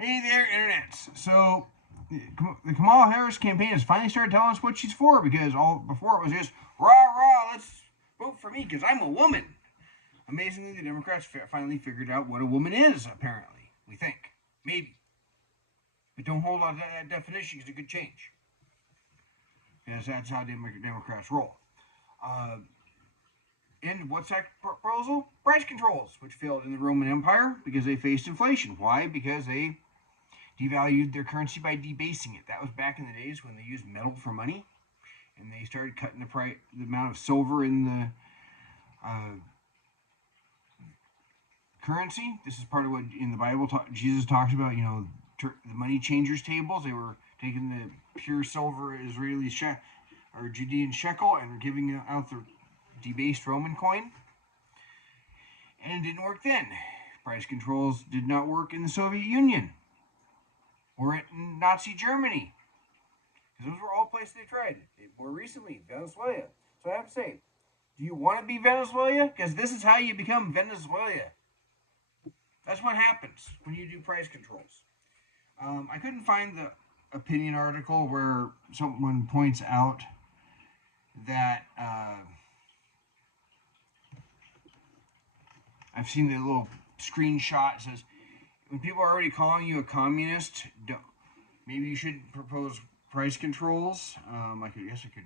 Hey there, internets. So, the Kamala Harris campaign has finally started telling us what she's for because all before it was just rah rah, let's vote for me because I'm a woman. Amazingly, the Democrats finally figured out what a woman is. Apparently, we think maybe, but don't hold on to that definition because it could change. Because that's how Democrats roll. Uh, and what's that proposal? Price controls, which failed in the Roman Empire because they faced inflation. Why? Because they devalued their currency by debasing it. That was back in the days when they used metal for money, and they started cutting the amount of silver in the currency. This is part of what in the Bible Jesus talks about. The money changers tables. They were taking the pure silver Israeli or Judean shekel and giving out the debased Roman coin, and it didn't work then. Price controls did not work in the Soviet Union or in Nazi Germany. Because those were all places they tried. More recently, Venezuela. So I have to say, do you want to be Venezuela? Because this is how you become Venezuela. That's what happens when you do price controls. I couldn't find the opinion article where someone points out that I've seen the little screenshot. It says, when people are already calling you a communist, maybe you should propose price controls. I guess I could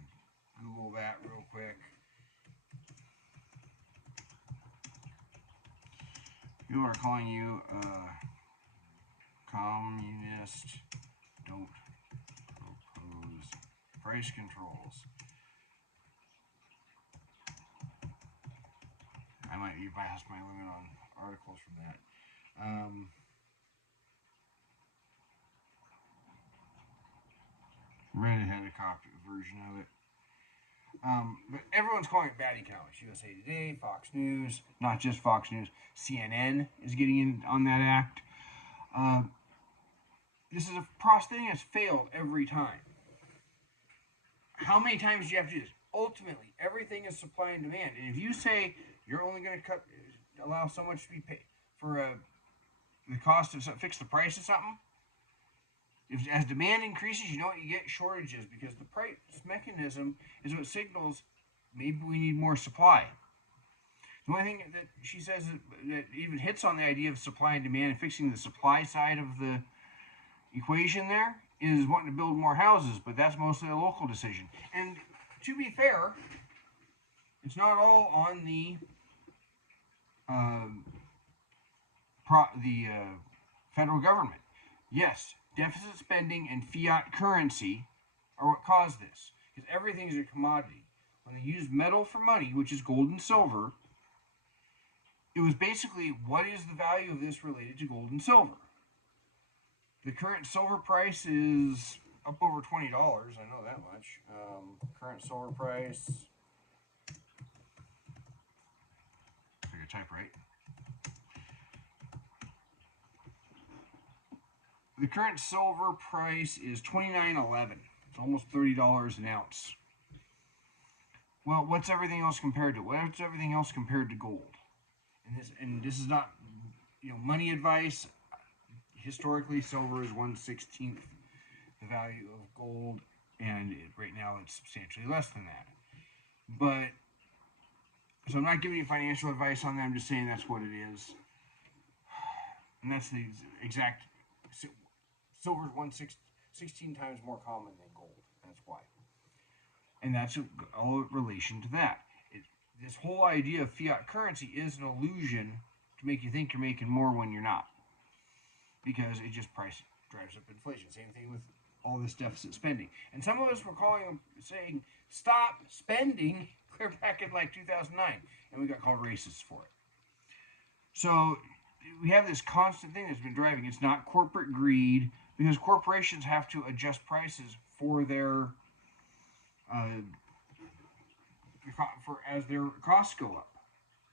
Google that real quick. People are calling you communist. Don't propose price controls. I might be past my limit on articles from that. Reddit had a copy version of it. But everyone's calling it bad economics. USA Today, Fox News, not just Fox News, CNN is getting in on that act. This is a thing that's failed every time. How many times do you have to do this? Ultimately, everything is supply and demand. And if you say you're only going to allow so much to be paid for the cost of fix the price of something, as demand increases, you know what, you get shortages because the price mechanism is what signals maybe we need more supply. The only thing that she says that even hits on the idea of supply and demand and fixing the supply side of the equation there is wanting to build more houses, but that's mostly a local decision. And to be fair, it's not all on the federal government. Yes, deficit spending and fiat currency are what caused this, because everything is a commodity. When they use metal for money, which is gold and silver, it was basically, what is the value of this related to gold and silver? The current silver price is up over $20. I know that much. Current silver price. I can type right. The current silver price is $29.11. It's almost $30 an ounce. Well, what's everything else compared to? What's everything else compared to gold? And this is not, money advice. Historically, silver is 1/16 the value of gold, and right now it's substantially less than that. But so I'm not giving you financial advice on that. I'm just saying that's what it is, and that's the exact. Silver is 16 times more common than gold. That's why, and that's all relation to that. This whole idea of fiat currency is an illusion to make you think you're making more when you're not, because it just drives up inflation. Same thing with all this deficit spending. And some of us were saying, stop spending, clear back in like 2009, and we got called racist for it. So we have this constant thing that's been driving. It's not corporate greed, because corporations have to adjust prices for their as their costs go up.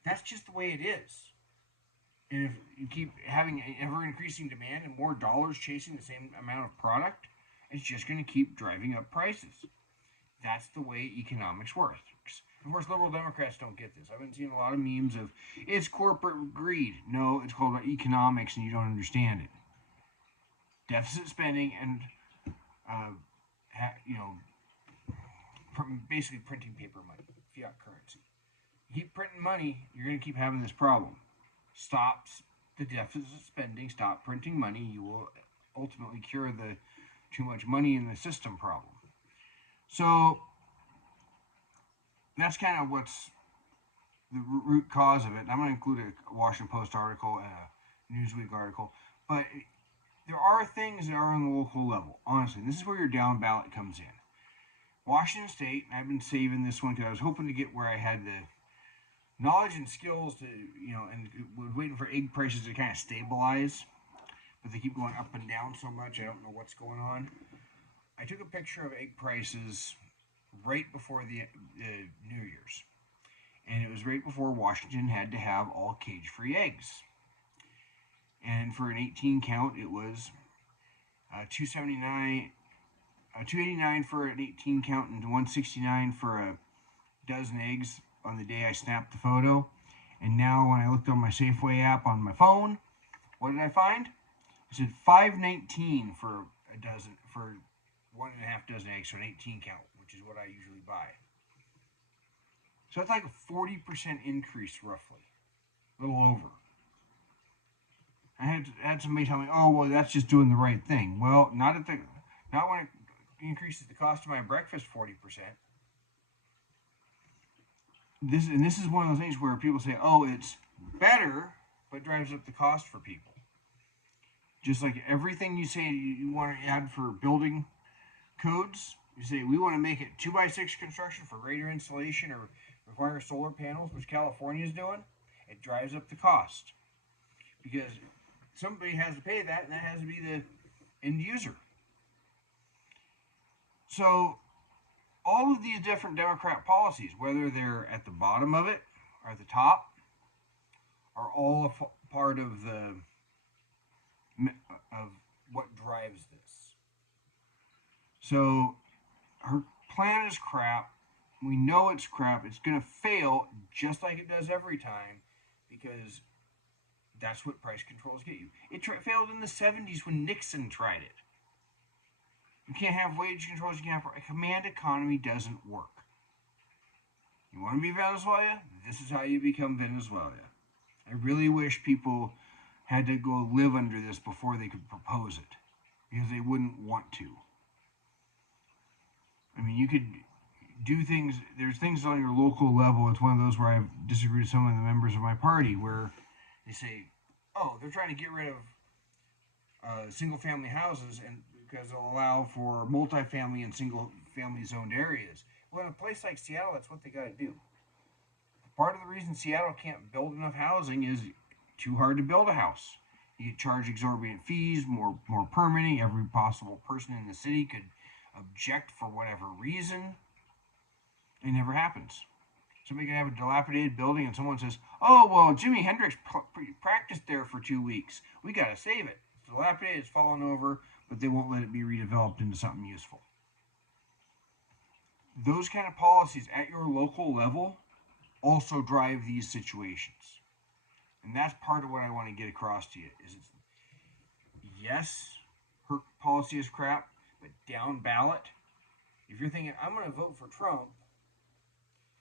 That's just the way it is. And if you keep having ever increasing demand and more dollars chasing the same amount of product, it's just going to keep driving up prices. That's the way economics works. Of course, liberal Democrats don't get this. I've been seeing a lot of memes of, it's corporate greed. No, it's called economics and you don't understand it. deficit spending and, basically printing paper money, fiat currency. You keep printing money, you're going to keep having this problem. Stop the deficit spending, stop printing money, you will ultimately cure the too much money in the system problem. So that's kind of what's the root cause of it. I'm going to include a Washington Post article and a Newsweek article, but there are things that are on the local level. Honestly, this is where your down ballot comes in. Washington State, and I've been saving this one because I was hoping to get where I had the knowledge and skills to, and was waiting for egg prices to kind of stabilize, but they keep going up and down so much, I don't know what's going on. I took a picture of egg prices right before the New Year's, and it was right before Washington had to have all cage-free eggs. And for an 18 count, it was $279, $289 for an 18 count, and $169 for a dozen eggs on the day I snapped the photo. And now when I looked on my Safeway app on my phone, what did I find? It said $5.19 for a dozen, for 1.5 dozen eggs, so an 18 count, which is what I usually buy. So that's like a 40% increase, roughly, a little over. I had somebody tell me, "Oh, well, that's just doing the right thing." Well, not when it increases the cost of my breakfast 40%. This is one of those things where people say, "Oh, it's better," but drives up the cost for people. Just like everything you say you want to add for building codes, you say we want to make it 2x6 construction for greater insulation or require solar panels, which California is doing. It drives up the cost because somebody has to pay that, and that has to be the end user. So all of these different Democrat policies, whether they're at the bottom of it or at the top, are all a part of what drives this. So her plan is crap. We know it's crap. It's going to fail just like it does every time because that's what price controls get you. It failed in the 70s when Nixon tried it. You can't have wage controls. You can't have a command economy. Doesn't work. You want to be Venezuela? This is how you become Venezuela. I really wish people had to go live under this before they could propose it, because they wouldn't want to. I mean, you could do things. There's things on your local level. It's one of those where I've disagreed with some of the members of my party where they say, "Oh, they're trying to get rid of single-family houses and because they'll allow for multifamily and single-family zoned areas." Well, in a place like Seattle, that's what they got to do. Part of the reason Seattle can't build enough housing is too hard to build a house. You charge exorbitant fees, more permitting. Every possible person in the city could object for whatever reason. It never happens. Somebody can have a dilapidated building and someone says, "Oh, well, Jimi Hendrix practiced there for 2 weeks. We got to save it. It's dilapidated, it's fallen over, but they won't let it be redeveloped into something useful." Those kind of policies at your local level also drive these situations. And that's part of what I want to get across to you. Yes, her policy is crap, but down ballot, if you're thinking, "I'm going to vote for Trump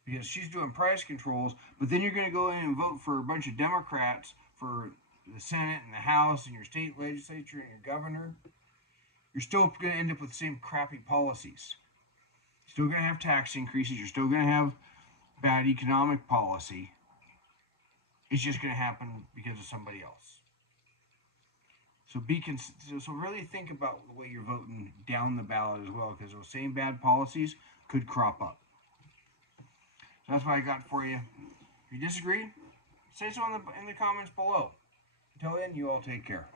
because she's doing price controls," but then you're going to go in and vote for a bunch of Democrats for the Senate and the House and your state legislature and your governor, you're still going to end up with the same crappy policies. You're still going to have tax increases. You're still going to have bad economic policy. It's just going to happen because of somebody else. So really think about the way you're voting down the ballot as well, because those same bad policies could crop up. So that's what I got for you. If you disagree, say so in the comments below. Until then, you all take care.